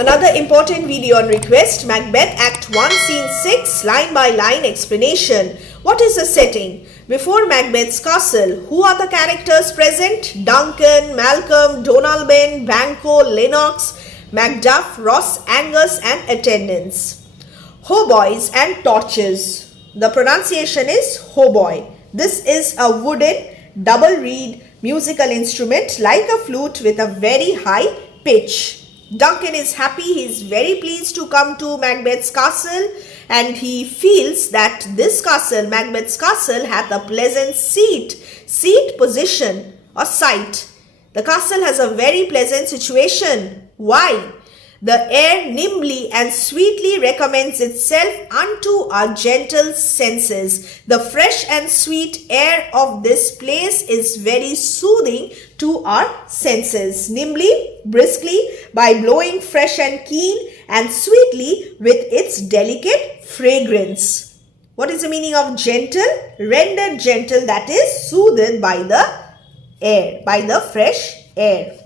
Another important video on request, Macbeth Act 1 Scene 6 line by line explanation. What is the setting? Before Macbeth's castle, who are the characters present? Duncan, Malcolm, Donalbain, Banquo, Lennox, Macduff, Ross, Angus and attendants. Hautboys and torches. The pronunciation is hautboy. This is a wooden double reed musical instrument like a flute with a very high pitch. Duncan is happy, he is very pleased to come to Macbeth's castle and he feels that this castle, Macbeth's castle, hath a pleasant seat position or site. The castle has a very pleasant situation. Why? The air nimbly and sweetly recommends itself unto our gentle senses. The fresh and sweet air of this place is very soothing to our senses. Nimbly, briskly, by blowing fresh and keen and sweetly with its delicate fragrance. What is the meaning of gentle? Rendered gentle, that is soothed by the air, by the fresh air.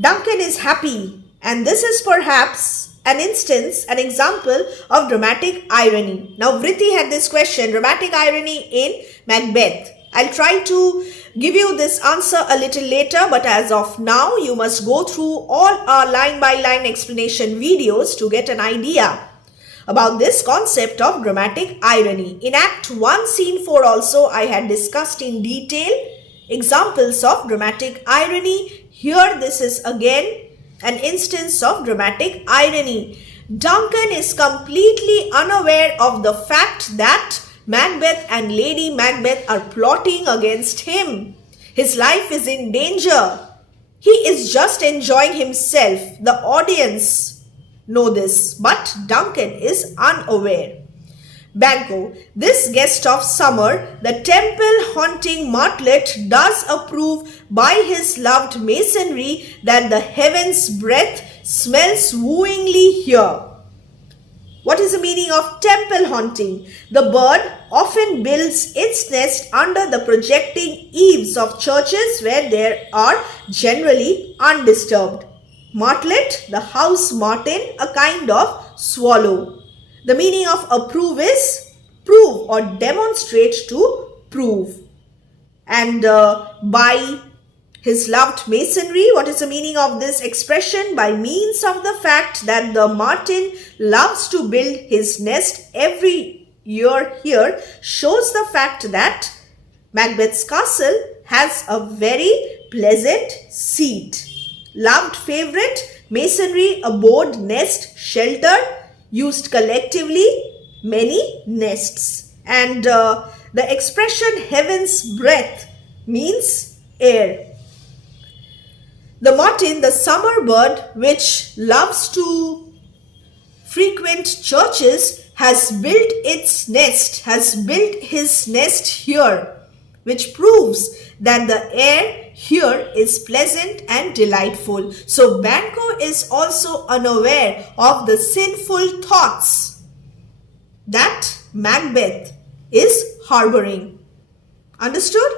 Duncan is happy. And this is perhaps an instance, an example of dramatic irony. Now, Vritti had this question, dramatic irony in Macbeth. I'll try to give you this answer a little later, but as of now, you must go through all our line-by-line explanation videos to get an idea about this concept of dramatic irony. In Act 1, Scene 4 also, I had discussed in detail examples of dramatic irony. Here, this is again an instance of dramatic irony. Duncan is completely unaware of the fact that Macbeth and Lady Macbeth are plotting against him. His life is in danger. He is just enjoying himself. The audience know this, but Duncan is unaware. Banquo, this guest of summer, the temple-haunting martlet, does approve by his loved masonry that the heaven's breath smells wooingly here. What is the meaning of temple haunting? The bird often builds its nest under the projecting eaves of churches where they are generally undisturbed. Martlet, the house martin, a kind of swallow. The meaning of approve is prove or demonstrate to prove. And by his loved masonry, what is the meaning of this expression? By means of the fact that the martin loves to build his nest every year here, shows the fact that Macbeth's castle has a very pleasant seat. Loved favorite, masonry, abode, nest, shelter, used collectively, many nests. And the expression heaven's breath means air. The martin, the summer bird which loves to frequent churches, has built its nest, has built his nest here, which proves that the air here is pleasant and delightful. So Banquo is also unaware of the sinful thoughts that Macbeth is harboring. Understood?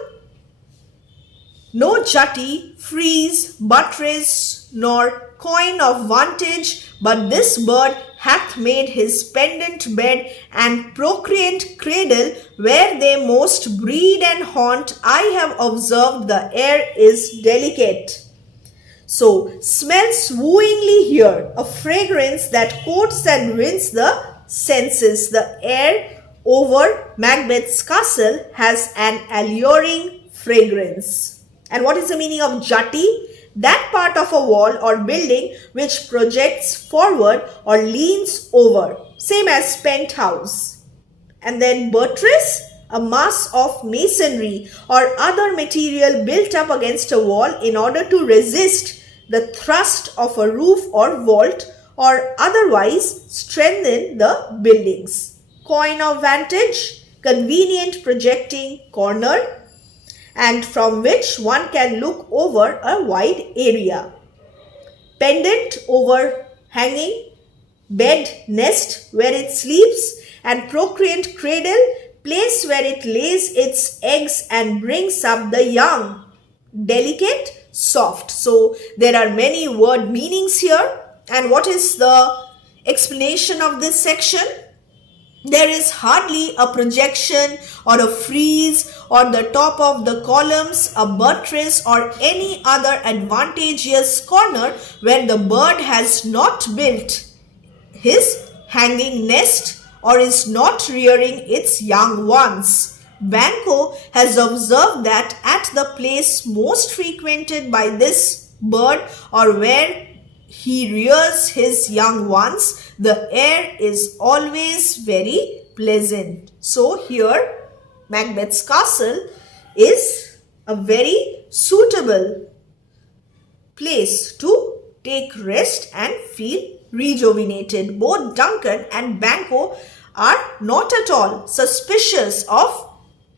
No jutty, frieze, buttress, nor coign of vantage, but this bird hath made his pendant bed and procreant cradle where they most breed and haunt. I have observed the air is delicate. So, smells wooingly here, a fragrance that coats and wins the senses. The air over Macbeth's castle has an alluring fragrance. And what is the meaning of jutty? That part of a wall or building which projects forward or leans over, same as penthouse. And then buttress, a mass of masonry or other material built up against a wall in order to resist the thrust of a roof or vault or otherwise strengthen the buildings. Coign of vantage, convenient projecting corner, and from which one can look over a wide area. Pendant, overhanging, bed, nest, where it sleeps, and procreant cradle, place where it lays its eggs and brings up the young. Delicate, soft. So there are many word meanings here. And what is the explanation of this section? There is hardly a projection or a frieze on the top of the columns, a buttress or any other advantageous corner where the bird has not built his hanging nest or is not rearing its young ones. Banco has observed that at the place most frequented by this bird or where he rears his young ones, the air is always very pleasant. So here Macbeth's castle is a very suitable place to take rest and feel rejuvenated. Both Duncan and Banco are not at all suspicious of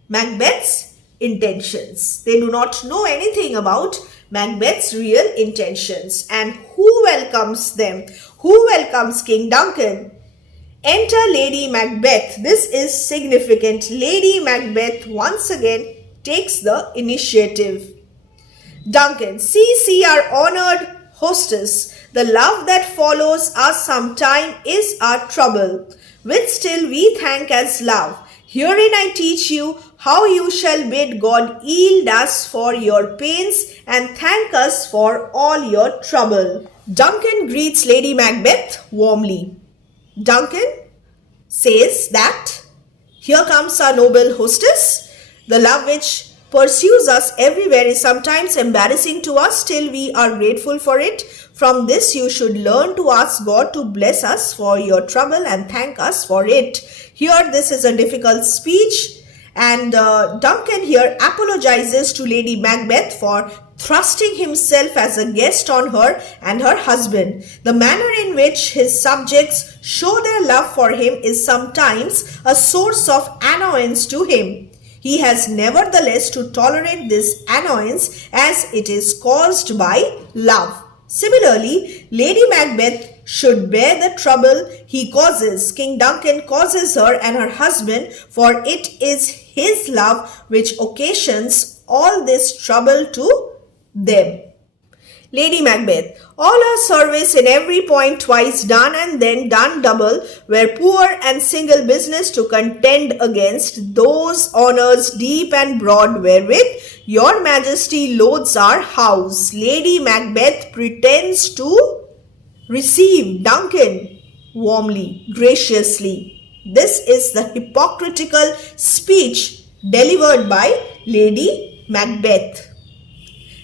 Macbeth's intentions. They do not know anything about Macbeth's real intentions. And who welcomes them? Who welcomes King Duncan? Enter Lady Macbeth. This is significant. Lady Macbeth once again takes the initiative. Duncan, see our honored hostess. The love that follows us sometime is our trouble, which still we thank as love. Herein I teach you how you shall bid God yield us for your pains and thank us for all your trouble. Duncan greets Lady Macbeth warmly. Duncan says that here comes our noble hostess. The love which pursues us everywhere is sometimes embarrassing to us, still we are grateful for it. From this you should learn to ask God to bless us for your trouble and thank us for it. Here this is a difficult speech, and Duncan here apologizes to Lady Macbeth for thrusting himself as a guest on her and her husband. The manner in which his subjects show their love for him is sometimes a source of annoyance to him. He has nevertheless to tolerate this annoyance as it is caused by love. Similarly, Lady Macbeth should bear the trouble he causes. King Duncan causes her and her husband, for it is his love which occasions all this trouble to them. Lady Macbeth, all our service in every point twice done and then done double, were poor and single business to contend against those honours deep and broad wherewith your majesty loads our house. Lady Macbeth pretends to receive Duncan warmly, graciously. This is the hypocritical speech delivered by Lady Macbeth.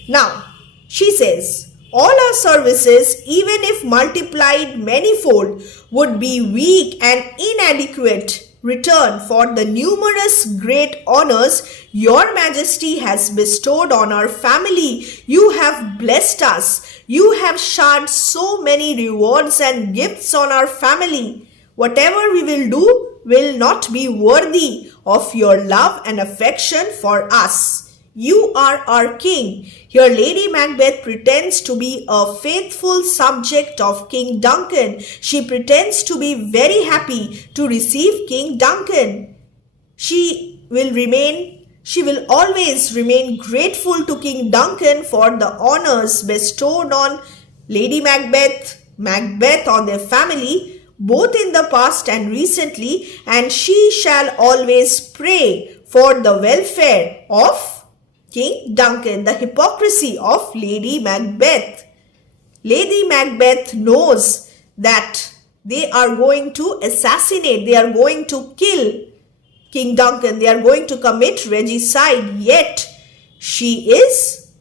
Now, she says, all our services, even if multiplied manyfold, would be weak and inadequate return for the numerous great honours your majesty has bestowed on our family. You have blessed us. You have showered so many rewards and gifts on our family. Whatever we will do will not be worthy of your love and affection for us. You are our king. Here Lady Macbeth pretends to be a faithful subject of King Duncan. She pretends to be very happy to receive King Duncan. She will always remain grateful to King Duncan for the honours bestowed on Lady Macbeth, Macbeth on their family, both in the past and recently, and she shall always pray for the welfare of King Duncan. The hypocrisy of Lady Macbeth. Lady Macbeth knows that they are going to assassinate, they are going to kill King Duncan, they are going to commit regicide, yet she is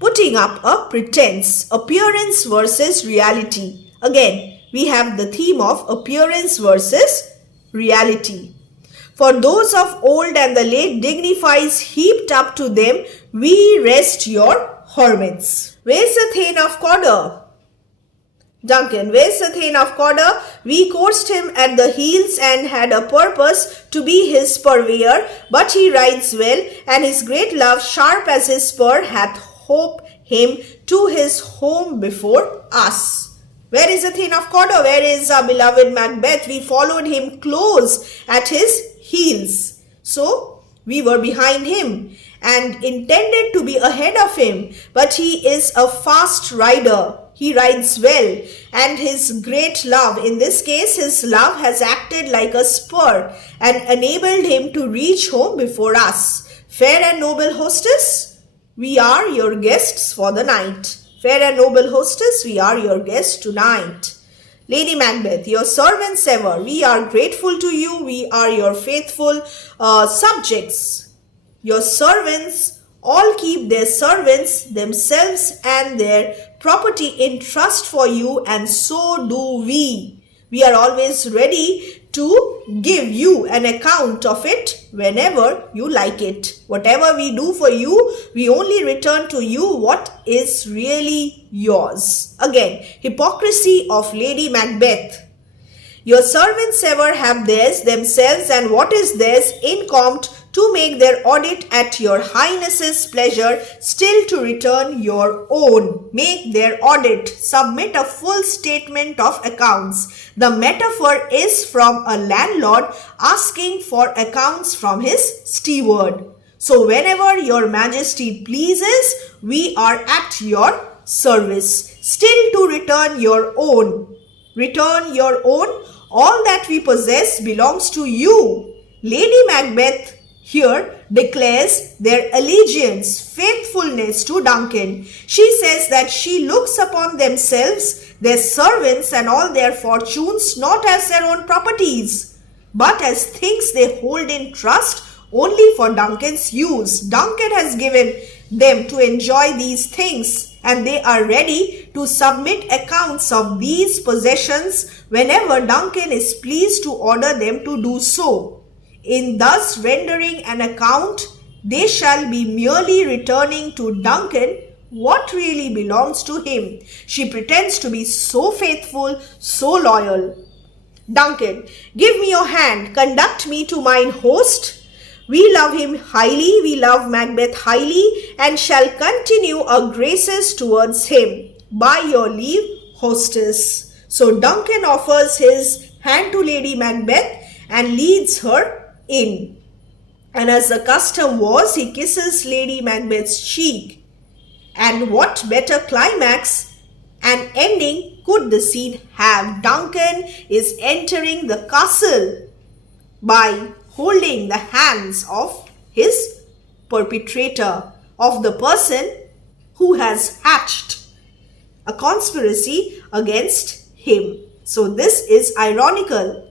putting up a pretense. Appearance versus reality. Again, we have the theme of appearance versus reality. For those of old and the late dignifies heaped up to them, we rest your hermits. Where's the Thane of Cawdor? Duncan, where's the Thane of Cawdor? We coursed him at the heels and had a purpose to be his purveyor, but he rides well, and his great love, sharp as his spur, hath hope him to his home before us. Where is the Thane of Cawdor? Where is our beloved Macbeth? We followed him close at his heels. So, we were behind him and intended to be ahead of him, but he is a fast rider. he rides well, and his great love, in this case his love has acted like a spur and enabled him to reach home before us. Fair and noble hostess, we are your guests for the night. Fair and noble hostess, we are your guests tonight. Lady Macbeth, your servants ever, we are grateful to you, we are your faithful subjects. Your servants all keep their servants, themselves and their property in trust for you, and so do we. We are always ready to give you an account of it whenever you like it. Whatever we do for you, we only return to you what is really yours. Again, hypocrisy of Lady Macbeth. Your servants ever have theirs, themselves, and what is theirs incompt to make their audit at your highness's pleasure, still to return your own. Make their audit, submit a full statement of accounts. The metaphor is from a landlord asking for accounts from his steward. So whenever your majesty pleases, we are at your service, still to return your own. Return your own, all that we possess belongs to you. Lady Macbeth here declares their allegiance, faithfulness to Duncan. She says that she looks upon themselves, their servants and all their fortunes not as their own properties, but as things they hold in trust only for Duncan's use. Duncan has given them to enjoy these things, and they are ready to submit accounts of these possessions whenever Duncan is pleased to order them to do so. In thus rendering an account, they shall be merely returning to Duncan what really belongs to him. She pretends to be so faithful, so loyal. Duncan, give me your hand, conduct me to mine host. We love him highly, we love Macbeth highly, and shall continue our graces towards him. By your leave, hostess. So Duncan offers his hand to Lady Macbeth and leads her in. And as the custom was, he kisses Lady Macbeth's cheek. And what better climax and ending could the scene have? Duncan is entering the castle by holding the hands of his perpetrator, of the person who has hatched a conspiracy against him. So this is ironical.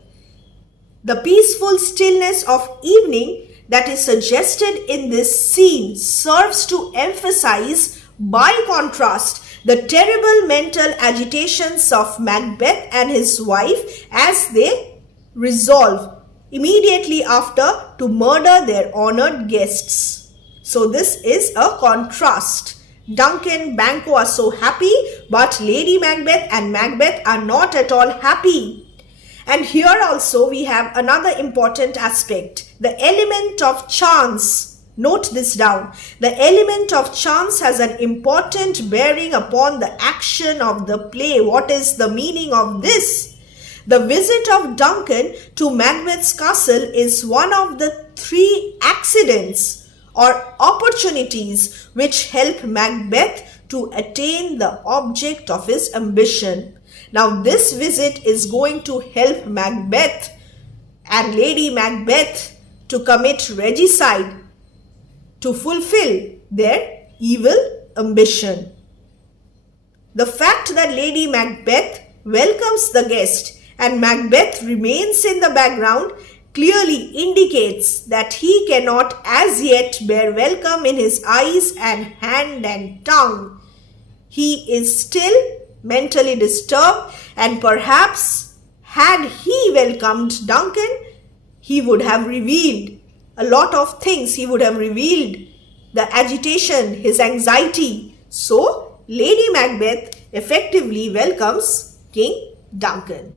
The peaceful stillness of evening that is suggested in this scene serves to emphasize, by contrast, the terrible mental agitations of Macbeth and his wife as they resolve immediately after to murder their honored guests. So this is a contrast. Duncan, Banquo are so happy, but Lady Macbeth and Macbeth are not at all happy. And here also we have another important aspect, the element of chance. Note this down. The element of chance has an important bearing upon the action of the play. What is the meaning of this? The visit of Duncan to Macbeth's castle is one of the 3 accidents or opportunities which help Macbeth to attain the object of his ambition. Now this visit is going to help Macbeth and Lady Macbeth to commit regicide, to fulfill their evil ambition. The fact that Lady Macbeth welcomes the guest and Macbeth remains in the background clearly indicates that he cannot as yet bear welcome in his eyes and hand and tongue. He is still mentally disturbed, and perhaps had he welcomed Duncan, he would have revealed a lot of things. He would have revealed the agitation, his anxiety. So Lady Macbeth effectively welcomes King Duncan.